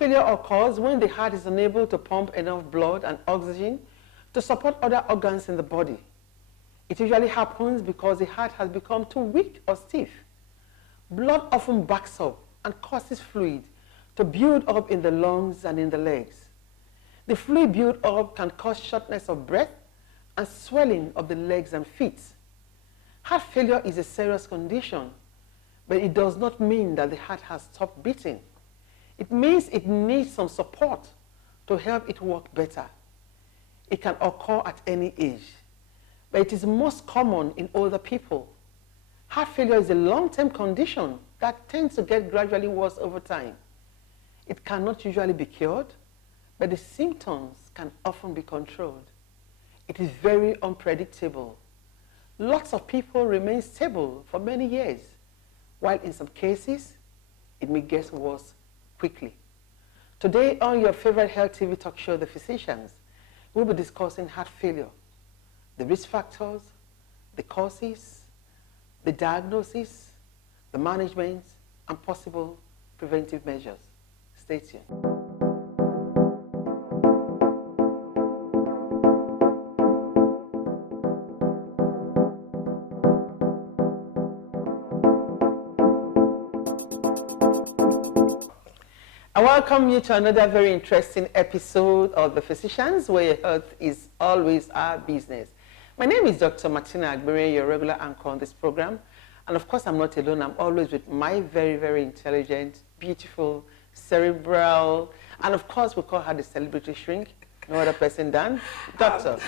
failure occurs when the heart is unable to pump enough blood and oxygen to support other organs in the body. It usually happens because the heart has become too weak or stiff. Blood often backs up and causes fluid to build up in the lungs and in the legs. The fluid build up can cause shortness of breath and swelling of the legs and feet. Heart failure is a serious condition, but it does not mean that the heart has stopped beating. It means it needs some support to help it work better. It can occur at any age, but it is most common in older people. Heart failure is a long-term condition that tends to get gradually worse over time. It cannot usually be cured, but the symptoms can often be controlled. It is very unpredictable. Lots of people remain stable for many years, while in some cases, it may get worse quickly. Today on your favorite health TV talk show, The Physicians, we'll be discussing heart failure, the risk factors, the causes, the diagnosis, the management, and possible preventive measures. Stay tuned. I welcome you to another very interesting episode of The Physicians, where your health is always our business. My name is Dr. Martina Agbere, your regular anchor on this program. And of course, I'm not alone. I'm always with my very, very intelligent, beautiful, cerebral, and of course, we call her the celebrity shrink. No other person than Doctor.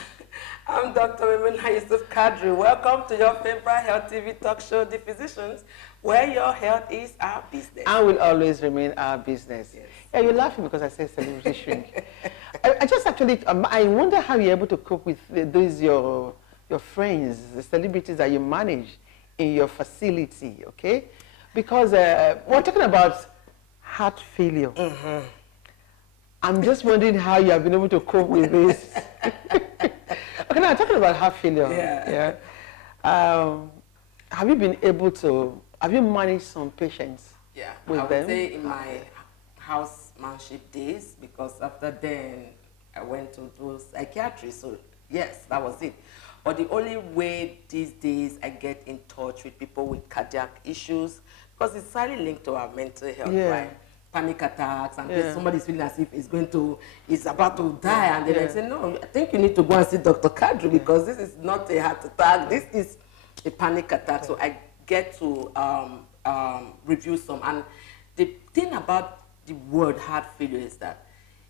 I'm Dr. Memuna Yusuf Kadri. Welcome to your favorite health TV talk show, The Physicians, where your health is our business. And will always remain our business. Yes. Yeah, you're laughing because I said celebrity shrink. I just actually, I wonder how you're able to cope with these, your friends, the celebrities that you manage in your facility, okay? Because we're talking about heart failure. Mm-hmm. I'm just wondering how you have been able to cope with this. Okay, now talking about heart failure. Yeah. Have you been able to, have you managed some patients? Yeah, with I would them? say in my housemanship days, because after then I went to do psychiatry, so yes, that was it. But the only way these days I get in touch with people with cardiac issues, because it's highly linked to our mental health, right? Panic attacks, and somebody's feeling as if he's about to die, and then I say, no, I think you need to go and see Dr. Kadri, because this is not a heart attack, this is a panic attack. So I get to review some. And the thing about the word heart failure is that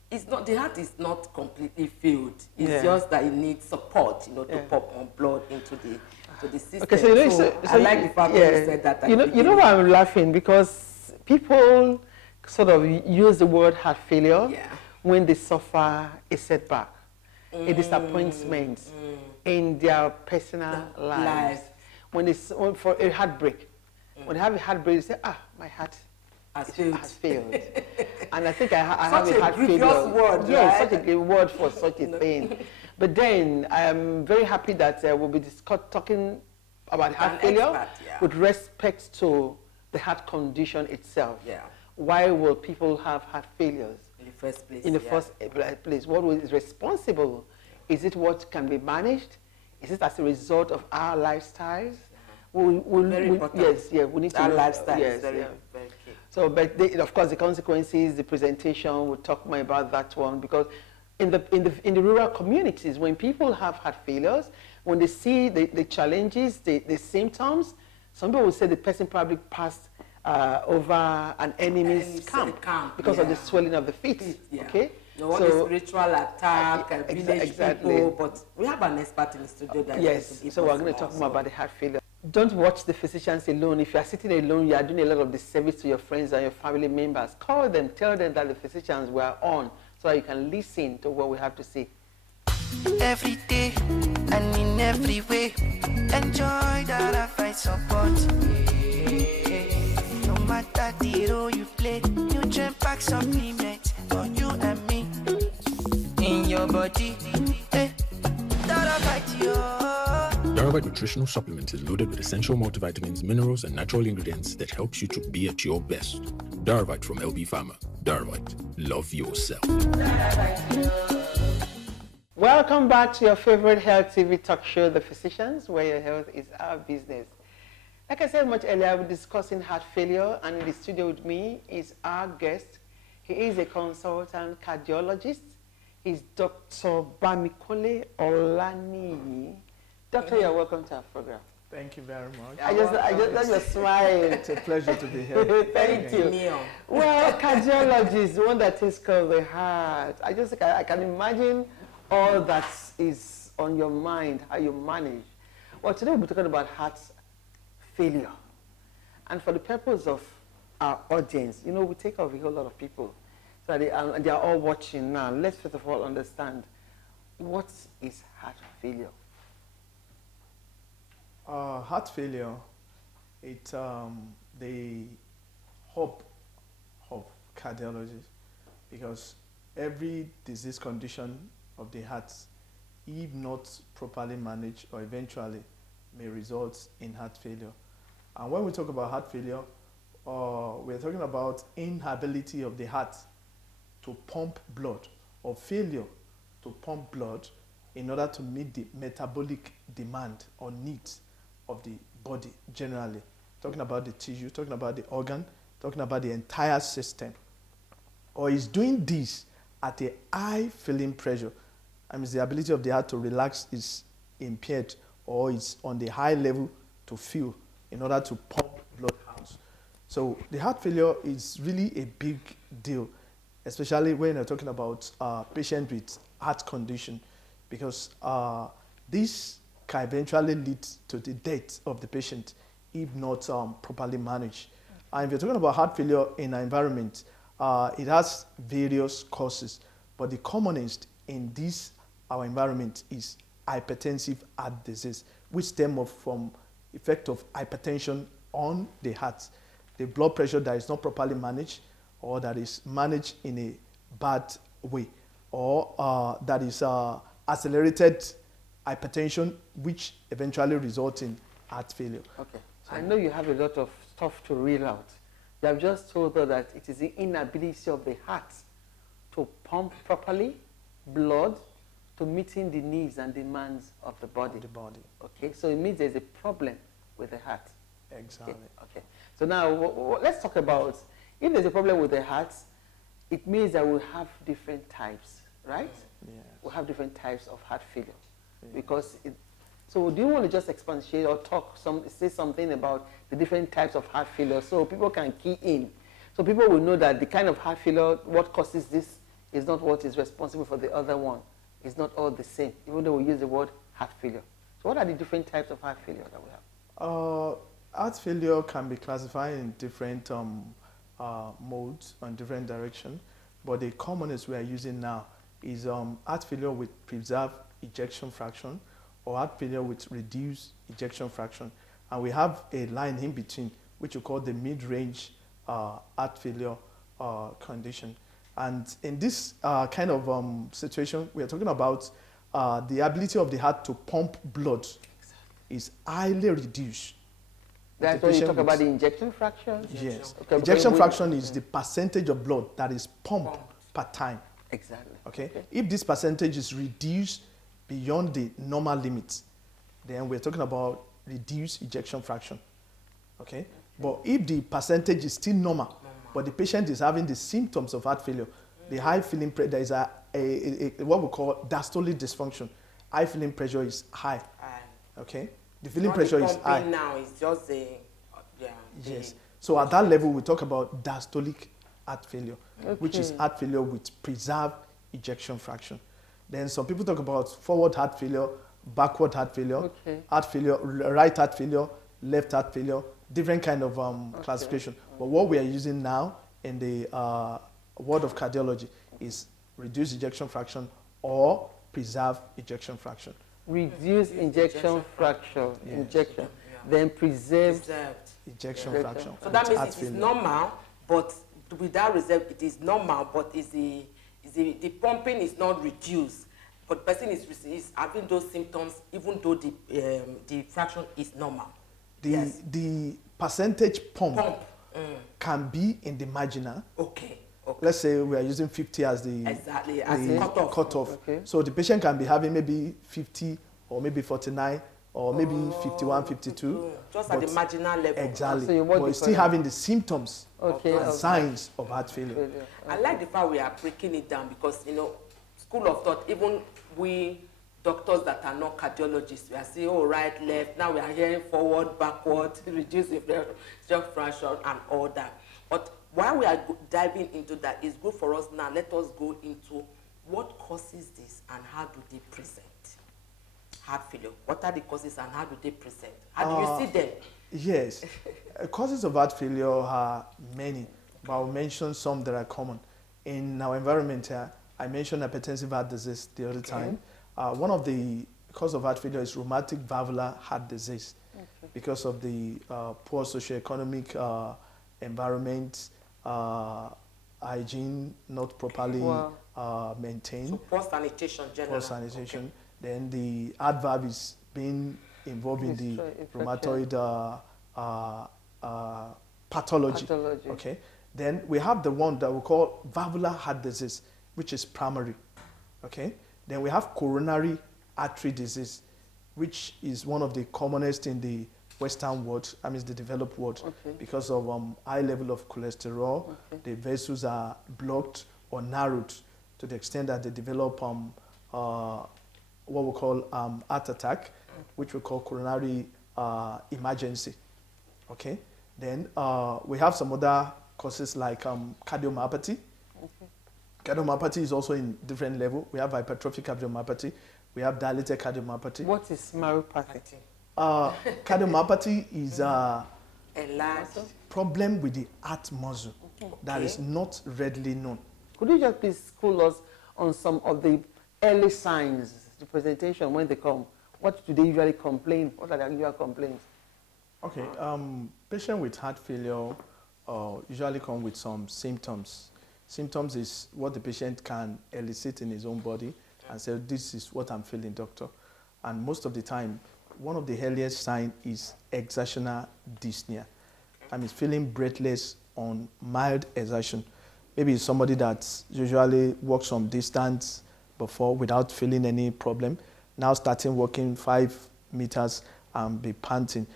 it's not, the heart is not completely failed. It's just that it needs support, to pump more blood into the system. Okay, so I like the fact that you said that. You know why I'm laughing? Because people sort of use the word heart failure when they suffer a setback, a disappointment in their personal lives. When they, for a heartbreak, when they have a heartbreak, they say, my heart has failed. And I think I have a heart failure. Word, yes, such a great word for such a thing. But then I'm very happy that we'll be talking about heart failure with respect to the heart condition itself. Why will people have heart failures? In the first place. In the first place. What is responsible? Is it what can be managed? Is it as a result of our lifestyles? Very important. Yes, we need to our know. Lifestyle yes, is very key. So, but of course, the consequences, the presentation, we'll talk more about that one, because in the rural communities, when people have heart failures, when they see the challenges, the symptoms, some people will say the person probably passed over an enemy's camp because of the swelling of the feet. Okay. No one is spiritual attack, village people, but we have an expert in the studio that so we're going to talk more about the heart failure. Don't watch The Physicians alone. If you are sitting alone, you are doing a lot of disservice to your friends and your family members. Call them, tell them that The Physicians were on, so that you can listen to what we have to say. Every day and in every way, enjoy that I find support. No matter the role you play, nutrient pack supplements for you and me. In your body, that I fight you. Darabite Nutritional Supplement is loaded with essential multivitamins, minerals, and natural ingredients that helps you to be at your best. Darabite from LB Pharma. Darvite, love yourself. Welcome back to your favorite health TV talk show, The Physicians, where your health is our business. Like I said much earlier, we're discussing heart failure, and in the studio with me is our guest. He is a consultant cardiologist. He's Dr. BAMIKOLE NIYI. Doctor, you're welcome to our program. Thank you very much. I just love your smile. It's a pleasure to be here. Thank you. Well, cardiologist, the one that takes care of the heart. I can imagine all that is on your mind, how you manage. Well, today we'll be talking about heart failure. And for the purpose of our audience, you know, we take care of a whole lot of people. So they are all watching now. Let's first of all understand, what is heart failure? Heart failure, it's the hope of cardiologists, because every disease condition of the heart, if not properly managed or eventually, may result in heart failure. And when we talk about heart failure, we're talking about inability of the heart to pump blood, or failure to pump blood in order to meet the metabolic demand or needs of the body generally. Talking about the tissue, talking about the organ, talking about the entire system. Or is doing this at a high filling pressure. I mean, the ability of the heart to relax is impaired, or is on the high level to fill in order to pump blood out. So the heart failure is really a big deal, especially when you're talking about patients with heart condition, because this can eventually lead to the death of the patient if not properly managed. And if you're talking about heart failure in our environment, it has various causes, but the commonest in this our environment is hypertensive heart disease, which stems from effect of hypertension on the heart. The blood pressure that is not properly managed, or that is managed in a bad way, or that is accelerated hypertension, which eventually results in heart failure. Okay. So I know you have a lot of stuff to reel out. You have just told us that it is the inability of the heart to pump properly blood to meeting the needs and demands of the body. Okay, so it means there's a problem with the heart. Exactly. Okay. So now let's talk about, if there's a problem with the heart, it means that we have different types, right? Yes. We have different types of heart failure. Because so do you want to just expatiate or say something about the different types of heart failure so people can key in, so people will know that the kind of heart failure, what causes this is not what is responsible for the other one. It's not all the same, even though we use the word heart failure. So what are the different types of heart failure that we have? Heart failure can be classified in different modes and different directions, but the commonest we are using now is heart failure with preserved ejection fraction, or heart failure with reduced ejection fraction. And we have a line in between, which we call the mid-range heart failure condition. And in this kind of situation, we are talking about the ability of the heart to pump blood is highly reduced. That's when you talk about the ejection fraction? Yes. Okay, ejection fraction is the percentage of blood that is pumped per time. Exactly. Okay? If this percentage is reduced beyond the normal limits, then we're talking about reduced ejection fraction. Okay? But if the percentage is still normal, but the patient is having the symptoms of heart failure, the high filling pressure, there is what we call diastolic dysfunction. High filling pressure is high. Okay? The filling pressure is high. Now it's just yes. So at that level, we talk about diastolic heart failure, which is heart failure with preserved ejection fraction. Then some people talk about forward heart failure, backward heart failure, heart failure, right heart failure, left heart failure, different kind of classification. But what we are using now in the world of cardiology is reduced ejection fraction or preserved ejection fraction. Reduced ejection fraction, then preserved ejection fraction. So that means it is normal, but without reserve, it is normal, but the pumping is not reduced. But person is having those symptoms, even though the fraction is normal. The percentage pump can be in the marginal. Okay. let's say we are using 50 as the Exactly, as the the cutoff. Okay. So the patient can be having maybe 50 or maybe 49 or maybe 51, 52. Just at the but- marginal level. Exactly. So you want but the it's still further. having the symptoms Okay. and signs of heart failure. I like the fact we are breaking it down because, you know, school of thought, even we doctors that are not cardiologists, we are saying, oh, right, left. Now we are hearing forward, backward, reduce ejection fraction and all that. But while we are diving into that, it's good for us now. Let us go into what causes this and how do they present heart failure. What are the causes and how do they present? How do you see them? Yes. Causes of heart failure are many, but I'll mention some that are common. In our environment here, I mentioned hypertensive heart disease the other time. One of the causes of heart failure is rheumatic valvular heart disease because of the poor socioeconomic environment, hygiene not properly maintained. So poor sanitation, generally. Poor sanitation. Then the heart valve is being involved in the rheumatoid pathology. Okay. Then we have the one that we call valvular heart disease, which is primary. Okay. Then we have coronary artery disease, which is one of the commonest in the Western world, I mean the developed world, because of high level of cholesterol. The vessels are blocked or narrowed to the extent that they develop what we call heart attack, which we call coronary emergency. Okay. Then we have some other causes like cardiomyopathy. Cardiomyopathy is also in different level. We have hypertrophic cardiomyopathy. We have dilated cardiomyopathy. What is myopathy? Cardiomyopathy is a Enlarged. problem with the heart muscle that is not readily known. Could you just please school us on some of the early signs, the presentation when they come? What do they usually complain? What are their usual complaints? Okay, patient with heart failure usually come with some symptoms. Symptoms is what the patient can elicit in his own body and say, this is what I'm feeling, doctor. And most of the time, one of the earliest signs is exertional dyspnea. I mean, feeling breathless on mild exertion. Maybe it's somebody that usually walks some distance before without feeling any problem. Now starting walking 5 meters and be panting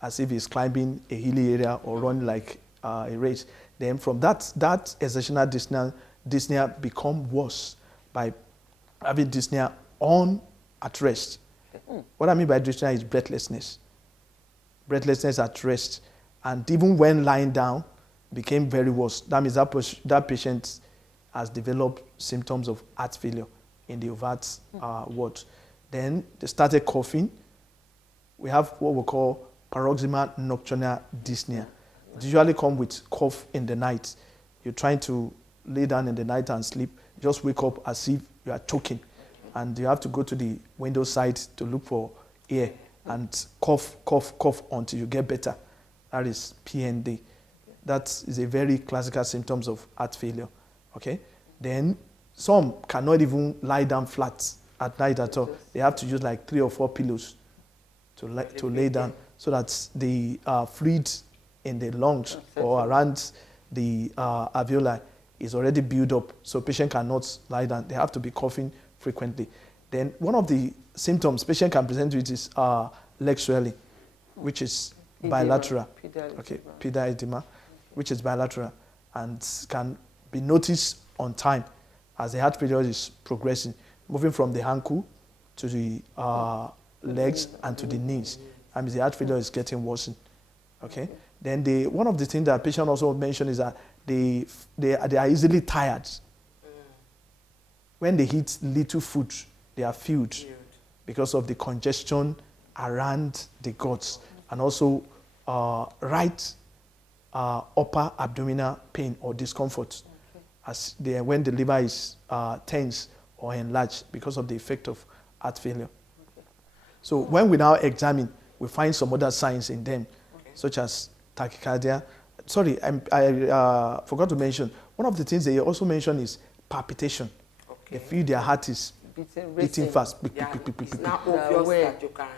as if he's climbing a hilly area or running like a race. Then from that exertional dyspnea become worse by having dyspnea on at rest. What I mean by dyspnea is breathlessness. Breathlessness at rest. And even when lying down, became very worse. That means that patient has developed symptoms of heart failure in the overt ward. Then they started coughing. We have what we call paroxysmal nocturnal dyspnea. It usually comes with cough in the night. You're trying to lay down in the night and sleep. Just wake up as if you are choking. And you have to go to the window side to look for air and cough, cough, cough until you get better. That is PND. That is a very classical symptoms of heart failure. Okay? Then some cannot even lie down flat at night at all. They have to use like 3 or 4 pillows to lay down so that the fluid in the lungs or around the alveoli is already built up, so patient cannot lie down. They have to be coughing frequently. Then one of the symptoms patient can present with is leg swelling, which is bilateral. Pedal edema, which is bilateral and can be noticed on time as the heart failure is progressing, moving from the ankle to the legs and to the knees. And the heart failure is getting worsened. Okay. Then one of the things that patient also mentioned is that they are easily tired. When they eat little food, they are filled because of the congestion around the guts and also right upper abdominal pain or discomfort as when the liver is tense or enlarged because of the effect of heart failure. So when we now examine, we find some other signs in them, such as tachycardia. Sorry, I forgot to mention, one of the things they also mention is palpitation. They feel their heart is beating fast. It's not obvious that you can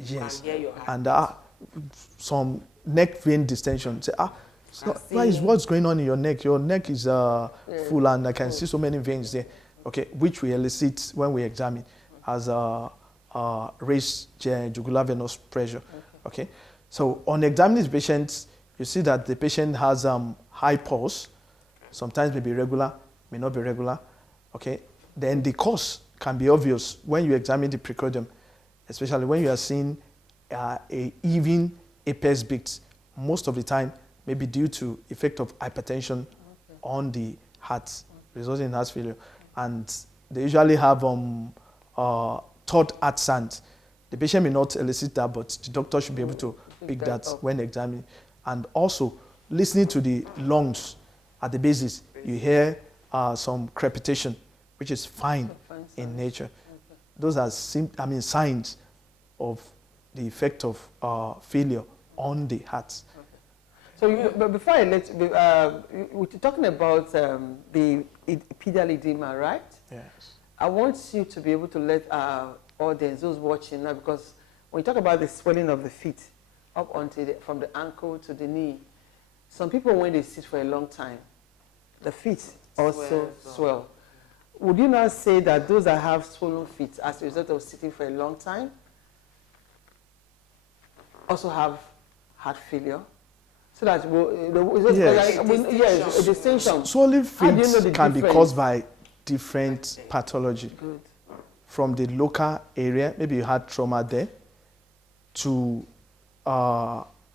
yes. hear your heart. And some neck vein distension. Say, Why is what's going on in your neck? Your neck is full, and I can see so many veins there. Okay, which we elicit when we examine as raised jugular venous pressure. Okay, so on examining the patient, you see that the patient has high pulse. Sometimes may be regular, may not be regular. Okay, then the cause can be obvious when you examine the precordium, especially when you are seeing a even apex beats. Most of the time may be due to effect of hypertension on the heart, resulting in heart failure. And they usually have third heart sound. The patient may not elicit that, but the doctor should be able to pick that when examining. And also, listening to the lungs at the basis, you hear some crepitation, which is fine in nature. Those are signs of the effect of failure on the heart. So, but before I let you, we're talking about the pedal edema, right? Yes. I want you to be able to let our audience, those watching now, because when you talk about the swelling of the feet up from the ankle to the knee, some people, when they sit for a long time, the feet also swell. Would you not say that those that have swollen feet as a result of sitting for a long time also have heart failure? So that yes, a distinction. Swollen feet can be caused by different pathology. Good. From the local area, maybe you had trauma there, to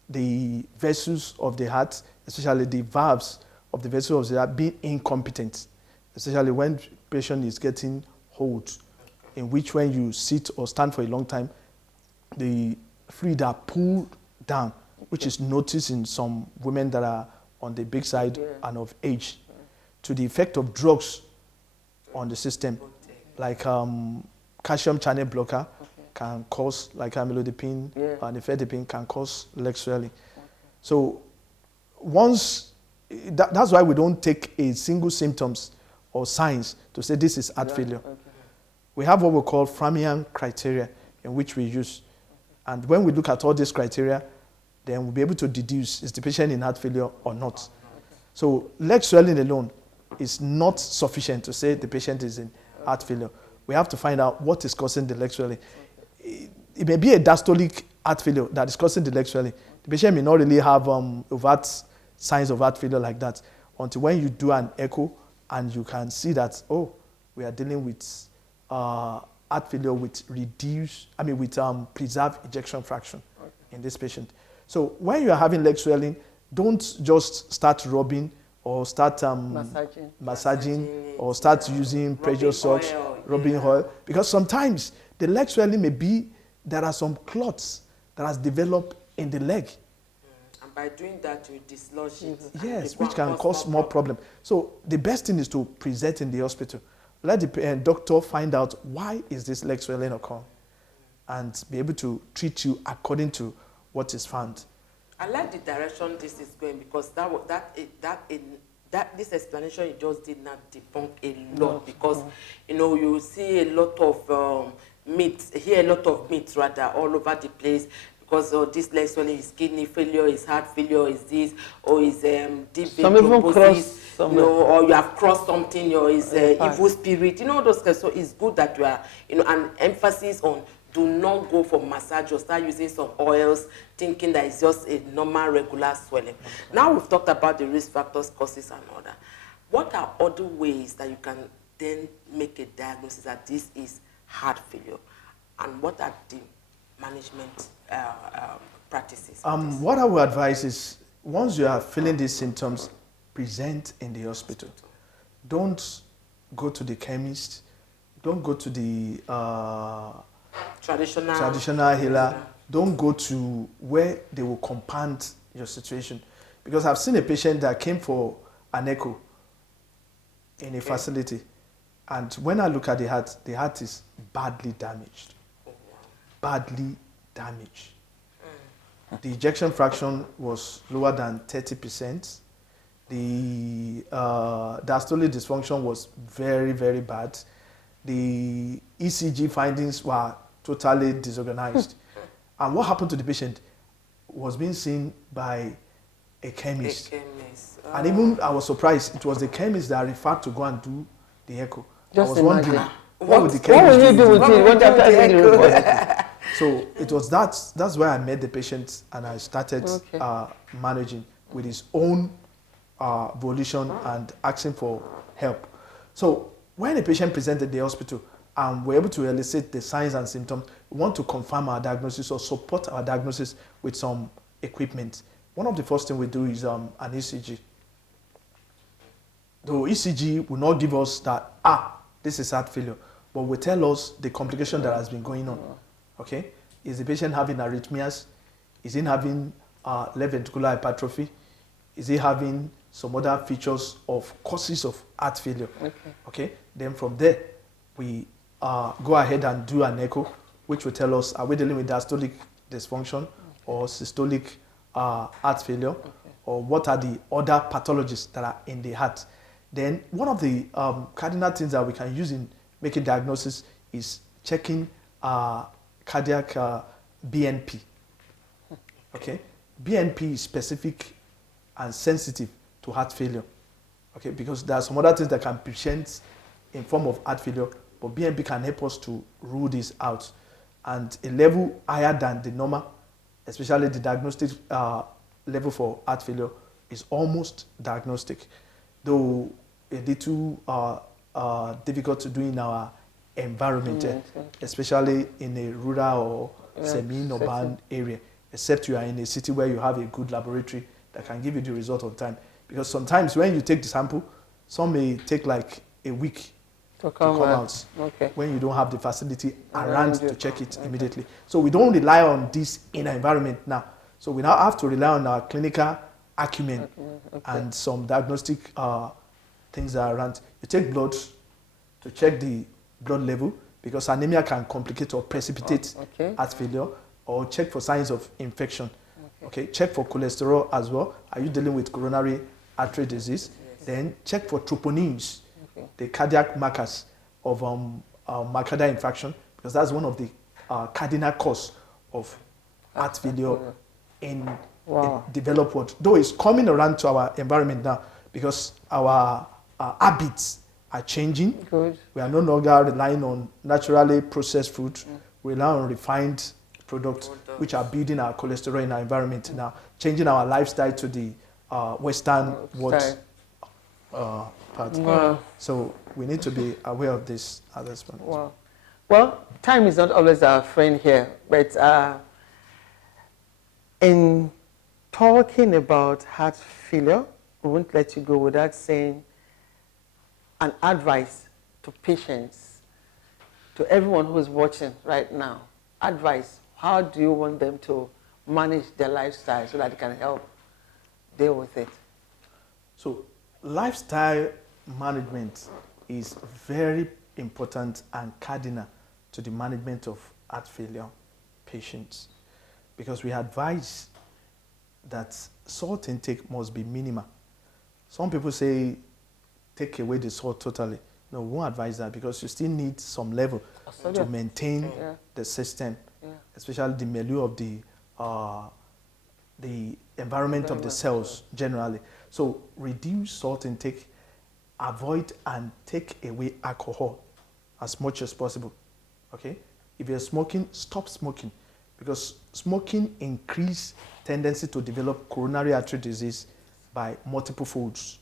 the vessels of the heart, especially the valves of the vessels of the heart being incompetent, especially when patient is getting hold, in which when you sit or stand for a long time, the fluid are pulled down, which is noticed in some women that are on the big side and of age, to the effect of drugs on the system, like calcium channel blocker can cause, like amlodipine and nifedipine can cause leg swelling. So once, that's why we don't take a single symptoms or signs to say this is heart failure. We have what we call Framingham criteria in which we use. And when we look at all these criteria, then we'll be able to deduce, is the patient in heart failure or not. So leg swelling alone is not sufficient to say the patient is in heart failure. We have to find out what is causing the leg swelling. It may be a diastolic heart failure that is causing the leg swelling. The patient may not really have overt signs of heart failure like that until when you do an echo and you can see that, oh, we are dealing with heart failure with preserved ejection fraction in this patient. So when you are having leg swelling, don't just start rubbing or start massaging or start using pressure socks, rubbing oil, because sometimes the leg swelling may be, there are some clots that has developed in the leg. And by doing that, you dislodge it. Yes, which can cause more problem. So the best thing is to present in the hospital. Let the doctor find out why is this leg swelling occurring and be able to treat you according to what is found. I like the direction this is going, because this explanation you just did not debunk a lot, because you see a lot of myths, hear a lot of myths rather all over the place, because this leg swelling is kidney failure, is heart failure, is this, or is deep vein thrombosis, or you have crossed something, or is evil spirit, those things. So it's good that you are, an emphasis on do not go for massage or start using some oils thinking that it's just a normal regular swelling. Now we've talked about the risk factors, causes and all that. What are other ways that you can then make a diagnosis that this is heart failure? And what are the management practices? What I would advise is, once you are feeling these symptoms, present in the hospital. Don't go to the chemist. Don't go to the traditional healer. Don't go to where they will compound your situation. Because I've seen a patient that came for an echo in a facility. And when I look at the heart is badly damaged. Badly damaged. The ejection fraction was lower than 30%. The diastolic dysfunction was very, very bad. The ECG findings were totally disorganized. And what happened to the patient was being seen by a chemist. A chemist. And even I was surprised, it was the chemist that referred to go and do the echo. Just I was imagine. wondering, what would the What chemist will you do with What it? will What you do with after the you do with it? So it was that's where I met the patient and I started Okay. managing with his own volition and asking for help. So when a patient presented the hospital and we're able to elicit the signs and symptoms, we want to confirm our diagnosis or support our diagnosis with some equipment. One of the first things we do is an ECG. The ECG will not give us that, this is heart failure, but will tell us the complication that has been going on. Okay? Is the patient having arrhythmias? Is he having left ventricular hypertrophy? Is he having some other features of causes of heart failure? Okay? Then from there, we go ahead and do an echo, which will tell us, are we dealing with diastolic dysfunction or systolic heart failure? Or what are the other pathologies that are in the heart? Then one of the cardinal things that we can use in making diagnosis is checking cardiac BNP. Okay, BNP is specific and sensitive to heart failure. Okay, because there are some other things that can present in form of heart failure, but BNP can help us to rule this out. And a level higher than the normal, especially the diagnostic level for heart failure, is almost diagnostic, though a little difficult to do in our environment, especially in a rural or semi-urban area, except you are in a city where you have a good laboratory that can give you the result on time. Because sometimes when you take the sample, some may take like a week to come out when you don't have the facility around to check it immediately. So we don't rely on this in our environment now. So we now have to rely on our clinical acumen and some diagnostic things that are around. You take blood to check the blood level because anemia can complicate or precipitate heart failure, or check for signs of infection. Okay, check for cholesterol as well. Are you dealing with coronary artery disease? Then check for troponins, the cardiac markers of myocardial infarction, because that's one of the cardinal cause of heart failure in developed world. Though it's coming around to our environment now because our habits are changing. Good. We are no longer relying on naturally processed food. We rely on refined products which are building our cholesterol in our environment now, changing our lifestyle to the Western world part. So we need to be aware of this at this point. Well, time is not always our friend here, but in talking about heart failure, we won't let you go without saying an advice to patients, to everyone who is watching right now. Advice, how do you want them to manage their lifestyle so that they can help deal with it? So lifestyle management is very important and cardinal to the management of heart failure patients, because we advise that salt intake must be minimal. Some people say take away the salt totally. No, we won't advise that because you still need some level to maintain the system, especially the milieu of the environment of the cells generally. So reduce salt intake, avoid and take away alcohol as much as possible. Okay? If you're smoking, stop smoking, because smoking increases tendency to develop coronary artery disease by multiple folds.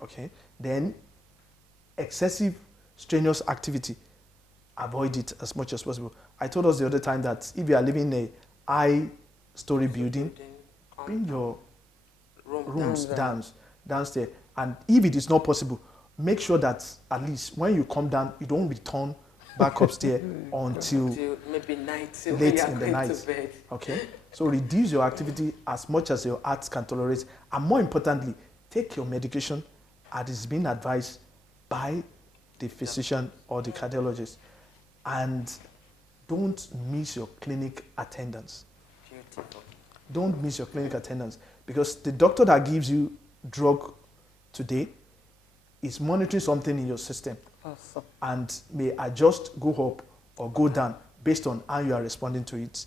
Okay? Then excessive strenuous activity, avoid it as much as possible. I told us the other time that if you are living in a high-story building, bring your rooms downstairs. And if it is not possible, make sure that at least when you come down, you don't return back upstairs until maybe night, late in the night. Okay? So reduce your activity as much as your heart can tolerate. And more importantly, take your medication as is being advised by the physician or the cardiologist. And don't miss your clinic attendance. Beautiful. Don't miss your clinic attendance, because the doctor that gives you drug today is monitoring something in your system and may adjust, go up or go down based on how you are responding to it.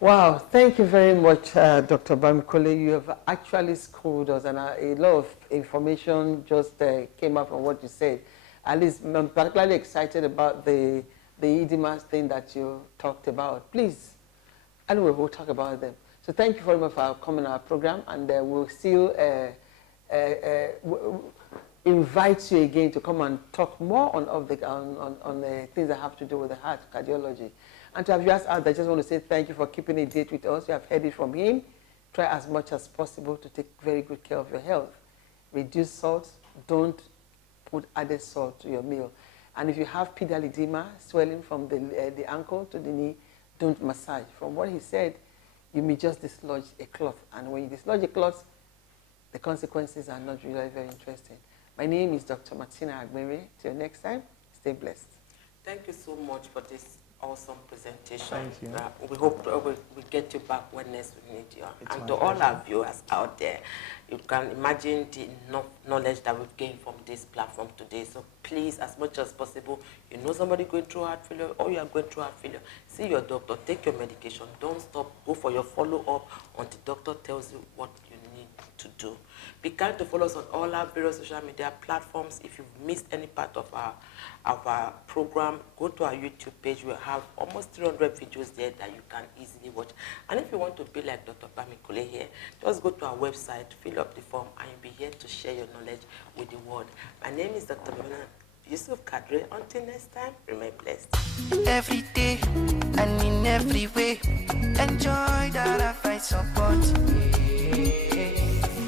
Wow, thank you very much, Dr. Bamikole. You have actually schooled us, and a lot of information just came out from what you said. At least I'm particularly excited about the edemas thing that you talked about. Please, anyway, we'll talk about them. So thank you very much for coming on our program, and we'll still invite you again to come and talk more on the things that have to do with the heart, cardiology. And to have just out, I just want to say thank you for keeping a date with us. You have heard it from him. Try as much as possible to take very good care of your health. Reduce salt. Don't put added salt to your meal. And if you have pedal edema, swelling from the ankle to the knee, don't massage. From what he said, you may just dislodge a cloth. And when you dislodge a cloth, the consequences are not really very interesting. My name is Dr. Martina Agbere. Till next time, stay blessed. Thank you so much for this awesome presentation. Thank you. We hope we get you back when next we need you. It's and my to all pleasure. our viewers out there, you can imagine the knowledge that we've gained from this platform today. So please, as much as possible, you know somebody going through heart failure or you are going through heart failure, see your doctor, take your medication, don't stop, go for your follow-up until the doctor tells you what you need to do. Be kind to follow us on all our various social media platforms. If you've missed any part of our program, go to our YouTube page. We'll have almost 300 videos there that you can easily watch. And if you want to be like Dr. Bamikole here, just go to our website, fill up the form, and you'll be here to share your knowledge with the world. My name is Dr. Yusuf Kadri. Until next time, remain blessed. Every day and in every way, enjoy that I find support.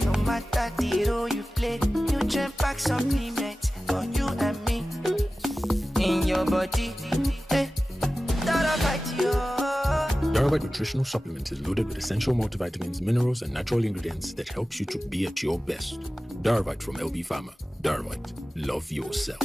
No matter the role you play, nutrient pack supplement for you and me. In your body, that I fight you. Darvite nutritional supplement is loaded with essential multivitamins, minerals, and natural ingredients that helps you to be at your best. Darvite from LB Pharma. Darvite, love yourself.